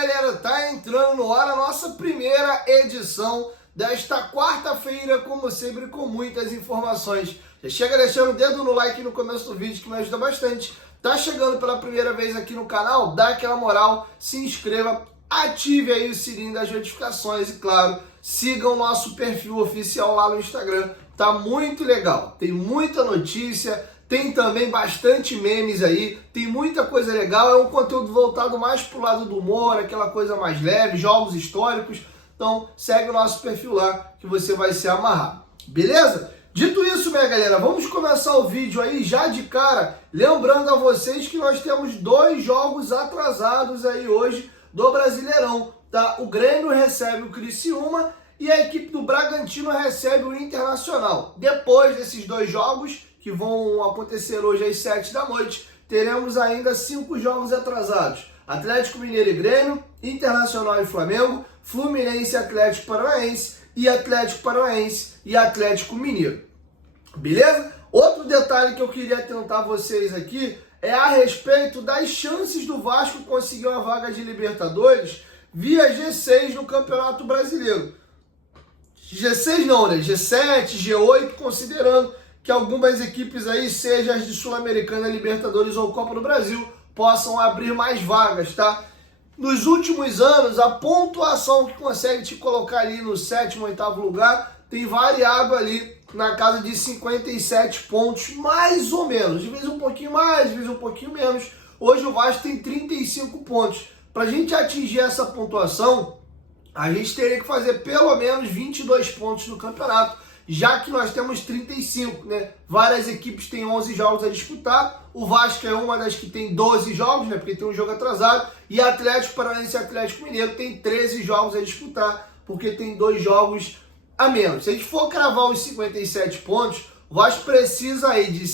galera, tá entrando no ar a nossa primeira edição desta quarta-feira, como sempre, com muitas informações. Já chega deixando o dedo no like no começo do vídeo, que me ajuda bastante. Tá chegando pela primeira vez aqui no canal, dá aquela moral, se inscreva, ative aí o sininho das notificações e, claro, siga o nosso perfil oficial lá no Instagram. Tá muito legal, tem muita notícia, tem também bastante memes aí, tem muita coisa legal, é um conteúdo voltado mais pro lado do humor, aquela coisa mais leve, jogos históricos. Então segue o nosso perfil lá que você vai se amarrar, beleza? Dito isso, minha galera, vamos começar o vídeo aí já de cara, lembrando a vocês que nós temos dois jogos atrasados aí hoje do Brasileirão, tá? O Grêmio recebe o Criciúma e a equipe do Bragantino recebe o Internacional. Depois desses dois jogos, que vão acontecer hoje às 7 da noite, teremos ainda 5 jogos atrasados. Atlético Mineiro e Grêmio, Internacional e Flamengo, Fluminense e Atlético Paranaense e Atlético Paranaense e Atlético Mineiro. Beleza? Outro detalhe que eu queria atentar vocês aqui é a respeito das chances do Vasco conseguir uma vaga de Libertadores via G6 no Campeonato Brasileiro. G6 não, né? G7, G8, considerando que algumas equipes aí, seja as de Sul-Americana, Libertadores ou Copa do Brasil, possam abrir mais vagas, tá? Nos últimos anos, a pontuação que consegue te colocar ali no 7º, 8º lugar tem variado ali na casa de 57 pontos, mais ou menos. De vez um pouquinho mais, de vez um pouquinho menos. Hoje o Vasco tem 35 pontos. Para a gente atingir essa pontuação, a gente teria que fazer pelo menos 22 pontos no campeonato, já que nós temos 35, né? Várias equipes têm 11 jogos a disputar, o Vasco é uma das que tem 12 jogos, né? Porque tem um jogo atrasado, e Atlético Paranaense e Atlético Mineiro tem 13 jogos a disputar, porque tem 2 jogos a menos. Se a gente for cravar os 57 pontos, o Vasco precisa aí de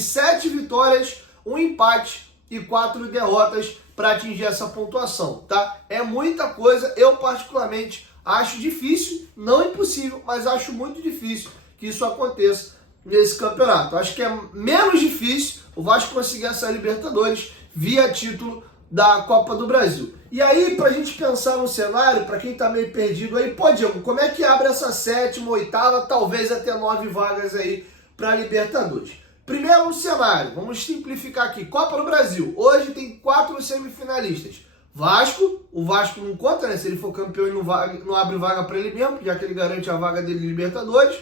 7 vitórias, 1 empate e 4 derrotas para atingir essa pontuação, tá? É muita coisa, eu particularmente acho difícil, não impossível, mas acho muito difícil que isso aconteça nesse campeonato. Acho que é menos difícil o Vasco conseguir essa Libertadores via título da Copa do Brasil. E aí, pra gente pensar no cenário, para quem tá meio perdido aí, pô, Diego, como é que abre essa 7ª, 8ª, talvez até 9 vagas aí para Libertadores? Primeiro cenário, vamos simplificar aqui. Copa do Brasil, hoje tem 4 semifinalistas. Vasco, o Vasco não conta, né? Se ele for campeão e não abre vaga para ele mesmo, já que ele garante a vaga dele em Libertadores.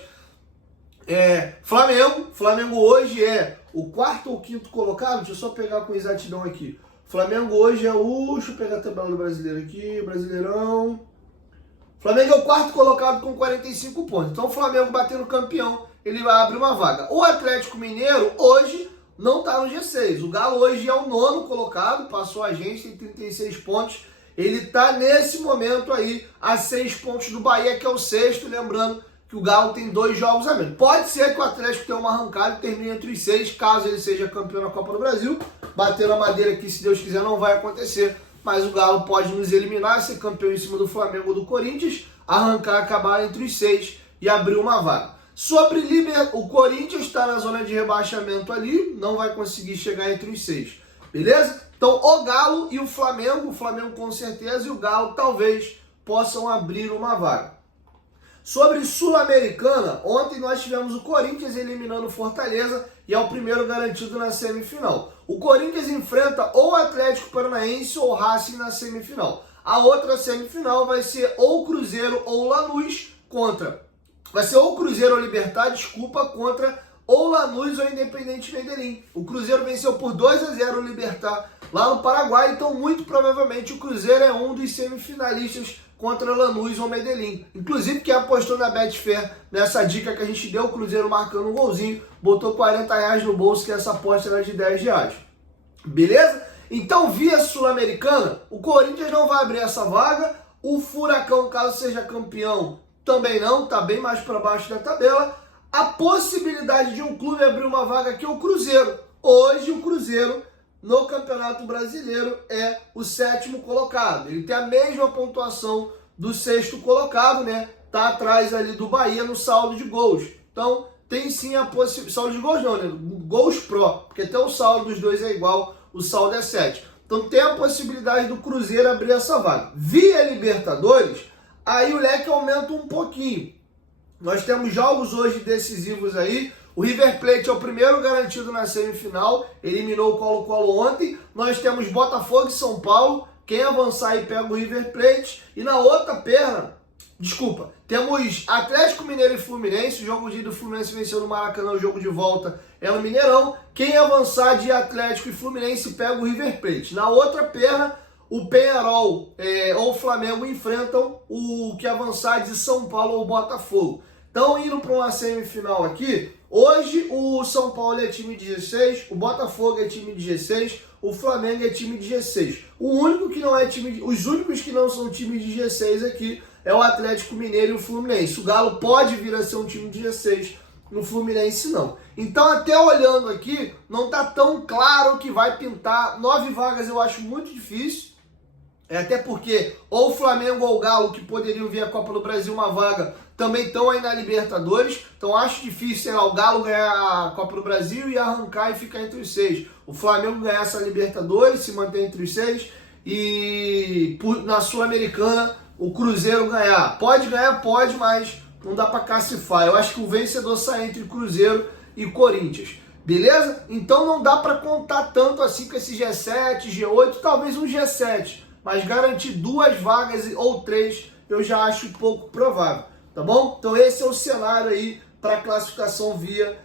Flamengo hoje é o 4º ou 5º colocado, deixa eu só pegar com exatidão aqui. Flamengo hoje é o... Deixa eu pegar a tabela do Brasileiro aqui, Brasileirão. Flamengo é o 4º colocado com 45 pontos. Então o Flamengo batendo campeão, ele vai abrir uma vaga. O Atlético Mineiro hoje não está no G6. O Galo hoje é o 9º colocado, passou a gente, tem 36 pontos. Ele está nesse momento aí a 6 pontos do Bahia, que é o 6º, lembrando que o Galo tem 2 jogos a menos. Pode ser que o Atlético tenha uma arrancada e termine entre os 6, caso ele seja campeão na Copa do Brasil. Batendo a madeira aqui, se Deus quiser, não vai acontecer. Mas o Galo pode nos eliminar, ser campeão em cima do Flamengo ou do Corinthians, arrancar, acabar entre os 6 e abrir uma vaga. Sobre o Corinthians está na zona de rebaixamento ali, não vai conseguir chegar entre os 6, beleza? Então o Galo e o Flamengo com certeza, e o Galo talvez possam abrir uma vaga. Sobre Sul-Americana, ontem nós tivemos o Corinthians eliminando o Fortaleza e é o primeiro garantido na semifinal. O Corinthians enfrenta ou o Atlético Paranaense ou o Racing na semifinal. A outra semifinal vai ser ou Cruzeiro ou Lanús Vai ser ou Cruzeiro ou Libertad, contra ou Lanús ou Independente Medellín. O Cruzeiro venceu por 2-0 o Libertad lá no Paraguai, então muito provavelmente o Cruzeiro é um dos semifinalistas contra Lanús ou Medellín. Inclusive, quem apostou na Betfair, nessa dica que a gente deu, o Cruzeiro marcando um golzinho, botou R$40 no bolso, que essa aposta era de R$10. Beleza? Então, via Sul-Americana, o Corinthians não vai abrir essa vaga, o Furacão, caso seja campeão, também não, tá bem mais para baixo da tabela. A possibilidade de um clube abrir uma vaga aqui é o Cruzeiro. Hoje, o Cruzeiro no Campeonato Brasileiro é o 7º colocado. Ele tem a mesma pontuação do 6º colocado, né? Tá atrás ali do Bahia no saldo de gols. Então, tem sim a possibilidade... Saldo de gols não, né? Gols pró. Porque até o saldo dos dois é igual, o saldo é 7. Então tem a possibilidade do Cruzeiro abrir essa vaga. Via Libertadores, aí o leque aumenta um pouquinho. Nós temos jogos hoje decisivos aí. O River Plate é o primeiro garantido na semifinal, eliminou o Colo-Colo ontem. Nós temos Botafogo e São Paulo, quem avançar aí pega o River Plate. E na outra perna, temos Atlético Mineiro e Fluminense. O jogo de ida do Fluminense venceu no Maracanã, o jogo de volta é no Mineirão. Quem avançar de Atlético e Fluminense pega o River Plate. Na outra perna, o Peñarol ou o Flamengo enfrentam o que avançar de São Paulo ou Botafogo. Então, indo para uma semifinal aqui, hoje o São Paulo é time de G6, o Botafogo é time de G6, o Flamengo é time de G6. Os únicos que não são time de G6 aqui é o Atlético Mineiro e o Fluminense. O Galo pode vir a ser um time de G6, no Fluminense não. Então, até olhando aqui, não está tão claro que vai pintar 9 vagas, eu acho muito difícil. Até porque ou o Flamengo ou o Galo, que poderiam vir a Copa do Brasil uma vaga, também estão aí na Libertadores. Então acho difícil, sei lá, o Galo ganhar a Copa do Brasil e arrancar e ficar entre os 6. O Flamengo ganhar essa Libertadores, se manter entre os 6. E na Sul-Americana o Cruzeiro ganhar. Pode ganhar, pode, mas não dá para cacifar. Eu acho que o vencedor sai entre Cruzeiro e Corinthians. Beleza? Então não dá para contar tanto assim com esse G7, G8, talvez um G7. Mas garantir 2 vagas ou 3 eu já acho pouco provável, tá bom? Então esse é o cenário aí para classificação via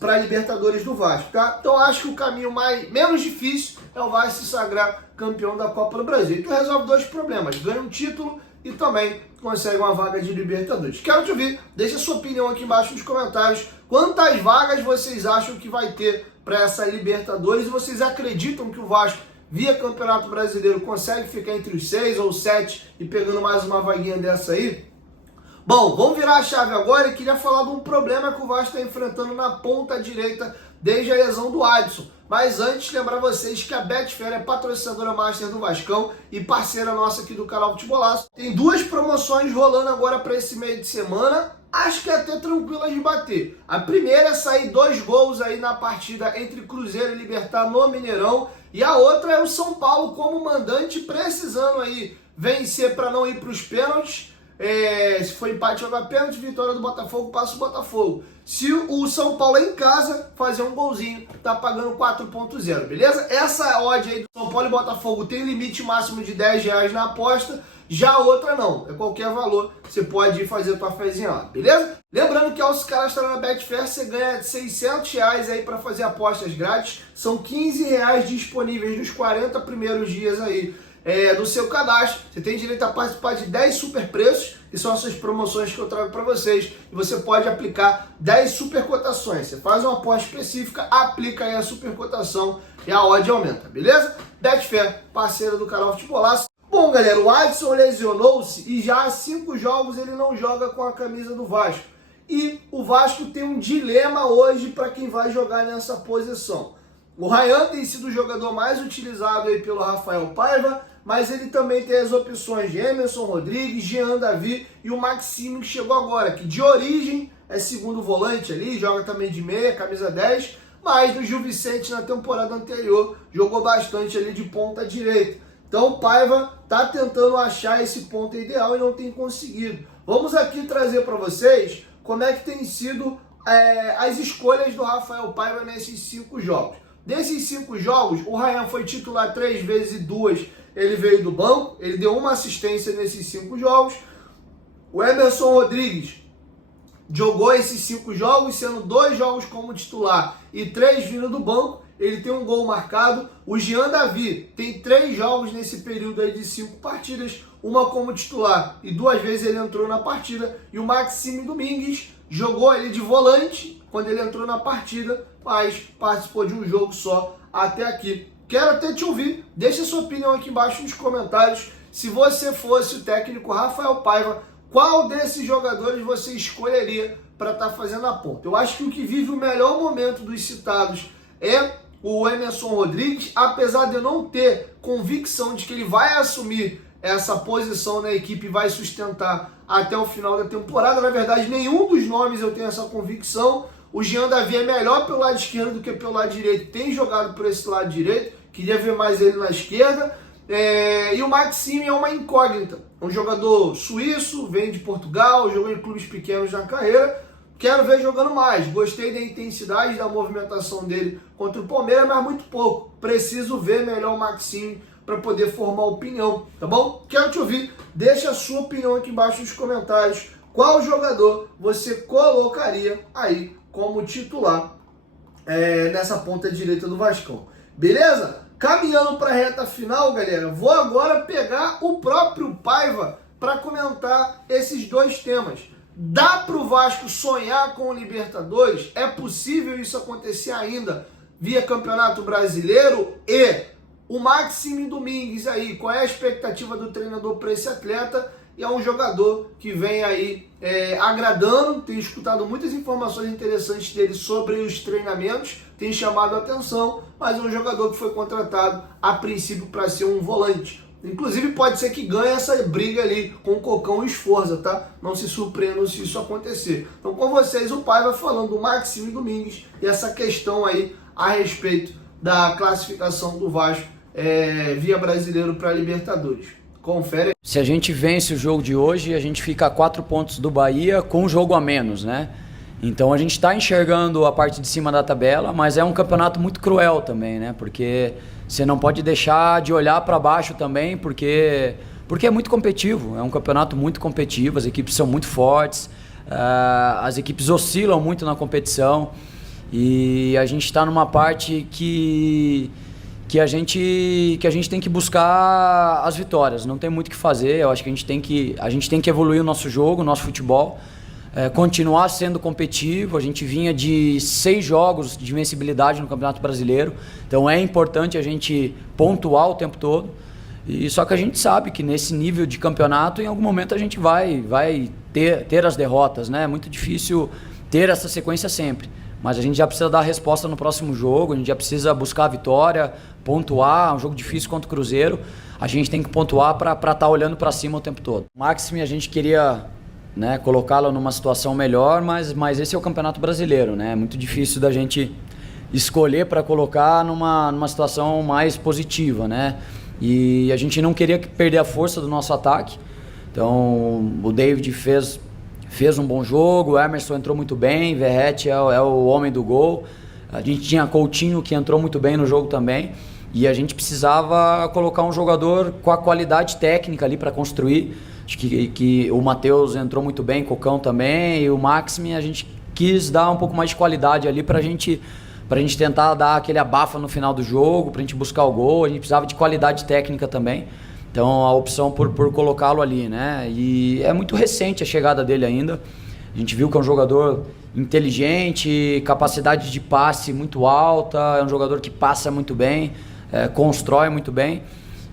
para Libertadores do Vasco, tá? Então acho que o caminho menos difícil é o Vasco se sagrar campeão da Copa do Brasil. Então resolve 2 problemas, ganha um título e também consegue uma vaga de Libertadores. Quero te ouvir, deixa a sua opinião aqui embaixo nos comentários. Quantas vagas vocês acham que vai ter para essa Libertadores e vocês acreditam que o Vasco via Campeonato Brasileiro consegue ficar entre os 6 ou 7 e pegando mais uma vaguinha dessa aí? Bom, vamos virar a chave agora e queria falar de um problema que o Vasco está enfrentando na ponta direita desde a lesão do Adson. Mas antes, lembrar vocês que a Betfair é patrocinadora master do Vascão e parceira nossa aqui do canal Futebolaço. Tem 2 promoções rolando agora para esse meio de semana, acho que é até tranquilas de bater. A primeira é sair 2 gols aí na partida entre Cruzeiro e Libertad no Mineirão. E a outra é o São Paulo como mandante, precisando aí vencer para não ir para os pênaltis. Se for empate, joga pênalti, vitória do Botafogo, passa o Botafogo. Se o São Paulo em casa fazer um golzinho, tá pagando 4.0, beleza? Essa odd aí do São Paulo e Botafogo tem limite máximo de R$10 na aposta. Já a outra não, é qualquer valor, você pode ir fazer a tua fezinha lá, beleza? Lembrando que ao se cadastrar na Betfair, você ganha R$600 aí para fazer apostas grátis. São R$15 disponíveis nos 40 primeiros dias aí do seu cadastro. Você tem direito a participar de 10 super preços, que são essas promoções que eu trago para vocês. E você pode aplicar 10 super cotações. Você faz uma aposta específica, aplica aí a super cotação e a odd aumenta, beleza? Betfair, parceira do canal Futebolaço. Bom, galera, o Adson lesionou-se e já há 5 jogos ele não joga com a camisa do Vasco. E o Vasco tem um dilema hoje para quem vai jogar nessa posição. O Ryan tem sido o jogador mais utilizado aí pelo Rafael Paiva, mas ele também tem as opções de Emerson Rodrigues, Jean Davi e o Maxime que chegou agora, que de origem é segundo volante ali, joga também de meia, camisa 10, mas no Gil Vicente na temporada anterior jogou bastante ali de ponta direita. Então o Paiva está tentando achar esse ponto ideal e não tem conseguido. Vamos aqui trazer para vocês como é que tem sido as escolhas do Rafael Paiva nesses 5 jogos. Desses 5 jogos, o Ryan foi titular 3 vezes e 2 ele veio do banco, ele deu uma assistência nesses 5 jogos. O Emerson Rodrigues jogou esses 5 jogos, sendo 2 jogos como titular e 3 vindo do banco. Ele tem um gol marcado. O Jean Davi tem 3 jogos nesse período aí de 5 partidas, uma como titular e 2 vezes ele entrou na partida. E o Maxime Domingues jogou ele de volante quando ele entrou na partida, mas participou de um jogo só até aqui. Quero até te ouvir, deixa sua opinião aqui embaixo nos comentários. Se você fosse o técnico Rafael Paiva, qual desses jogadores você escolheria para estar fazendo a ponta? Eu acho que o que vive o melhor momento dos citados é o Emerson Rodrigues, apesar de eu não ter convicção de que ele vai assumir essa posição na equipe e vai sustentar até o final da temporada. Na verdade, nenhum dos nomes eu tenho essa convicção. O Jean Davi é melhor pelo lado esquerdo do que pelo lado direito, tem jogado por esse lado direito, queria ver mais ele na esquerda. E o Maxime é uma incógnita, um jogador suíço, vem de Portugal, jogou em clubes pequenos na carreira, quero ver jogando mais, gostei da intensidade da movimentação dele contra o Palmeiras, mas muito pouco, preciso ver melhor o Maxime para poder formar opinião, tá bom? Quero te ouvir, deixa a sua opinião aqui embaixo nos comentários, qual jogador você colocaria aí como titular nessa ponta direita do Vascão, beleza? Caminhando para a reta final, galera, vou agora pegar o próprio Paiva para comentar esses dois temas. Dá para o Vasco sonhar com o Libertadores? É possível isso acontecer ainda via Campeonato Brasileiro? E o Maxime Domingues aí, qual é a expectativa do treinador para esse atleta? E é um jogador que vem aí agradando, tenho escutado muitas informações interessantes dele sobre os treinamentos, tem chamado a atenção, mas é um jogador que foi contratado a princípio para ser um volante. Inclusive pode ser que ganhe essa briga ali com o Cocão e Sforza, tá? Não se surpreendam se isso acontecer. Então com vocês o Paiva falando do Maxime Domingues e essa questão aí a respeito da classificação do Vasco via Brasileiro para Libertadores. Confere. Se a gente vence o jogo de hoje, a gente fica a 4 pontos do Bahia com um jogo a menos, né? Então a gente está enxergando a parte de cima da tabela, mas é um campeonato muito cruel também, né? Porque você não pode deixar de olhar para baixo também, porque é muito competitivo, é um campeonato muito competitivo, as equipes são muito fortes, as equipes oscilam muito na competição e a gente está numa parte que a gente tem que buscar as vitórias, não tem muito o que fazer. Eu acho que a gente tem que evoluir o nosso jogo, o nosso futebol, continuar sendo competitivo. A gente vinha de 6 jogos de invencibilidade no Campeonato Brasileiro, então é importante a gente pontuar o tempo todo. E só que a gente sabe que nesse nível de campeonato, em algum momento a gente vai ter as derrotas, né? É muito difícil ter essa sequência sempre. Mas a gente já precisa dar a resposta no próximo jogo, a gente já precisa buscar a vitória, pontuar, um jogo difícil contra o Cruzeiro. A gente tem que pontuar para estar olhando para cima o tempo todo. O Maxime, a gente queria, né, colocá-lo numa situação melhor, mas esse é o Campeonato Brasileiro, né? É muito difícil da gente escolher para colocar numa situação mais positiva, né? E a gente não queria perder a força do nosso ataque. Então o David fez um bom jogo, o Emerson entrou muito bem, Verratti é o homem do gol. A gente tinha Coutinho que entrou muito bem no jogo também. E a gente precisava colocar um jogador com a qualidade técnica ali para construir. Acho que o Matheus entrou muito bem, Cocão também, e o Maxime a gente quis dar um pouco mais de qualidade ali pra gente tentar dar aquele abafa no final do jogo, pra gente buscar o gol. A gente precisava de qualidade técnica também. Então a opção por colocá-lo ali, né? E é muito recente a chegada dele ainda. A gente viu que é um jogador inteligente, capacidade de passe muito alta, é um jogador que passa muito bem, constrói muito bem.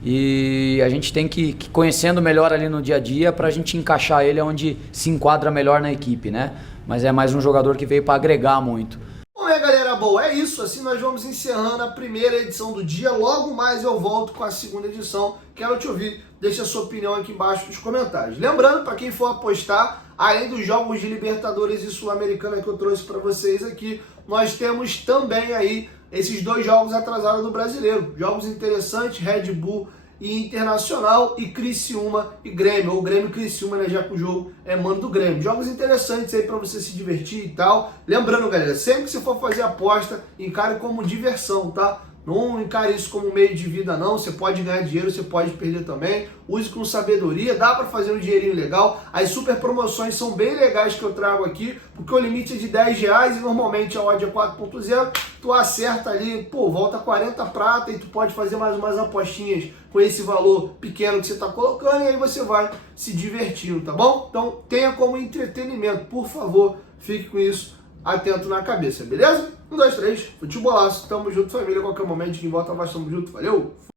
E a gente tem que ir conhecendo melhor ali no dia a dia para a gente encaixar ele onde se enquadra melhor na equipe, né? Mas é mais um jogador que veio para agregar muito. Bom, galera, é isso, assim nós vamos encerrando a primeira edição do dia, logo mais eu volto com a segunda edição, quero te ouvir, deixa a sua opinião aqui embaixo nos comentários. Lembrando, para quem for apostar, além dos jogos de Libertadores e Sul-Americana que eu trouxe para vocês aqui, nós temos também aí esses 2 jogos atrasados do Brasileiro, jogos interessantes, Red Bull e Internacional, e Criciúma e Grêmio, ou Grêmio e Criciúma, né, já que o jogo é mano do Grêmio. Jogos interessantes aí para você se divertir e tal. Lembrando, galera, sempre que você for fazer aposta, encare como diversão, tá? Não encare isso como meio de vida, não. Você pode ganhar dinheiro, você pode perder também. Use com sabedoria, dá para fazer um dinheirinho legal. As super promoções são bem legais que eu trago aqui, porque o limite é de R$10 e normalmente a odd é 4.0. Tu acerta ali, pô, volta 40 prata e tu pode fazer mais umas apostinhas com esse valor pequeno que você está colocando e aí você vai se divertindo, tá bom? Então tenha como entretenimento, por favor, fique com isso atento na cabeça, beleza? 1, 2, 3, futebolaço, tamo junto, família, a qualquer momento, de volta, nós tamo junto, valeu!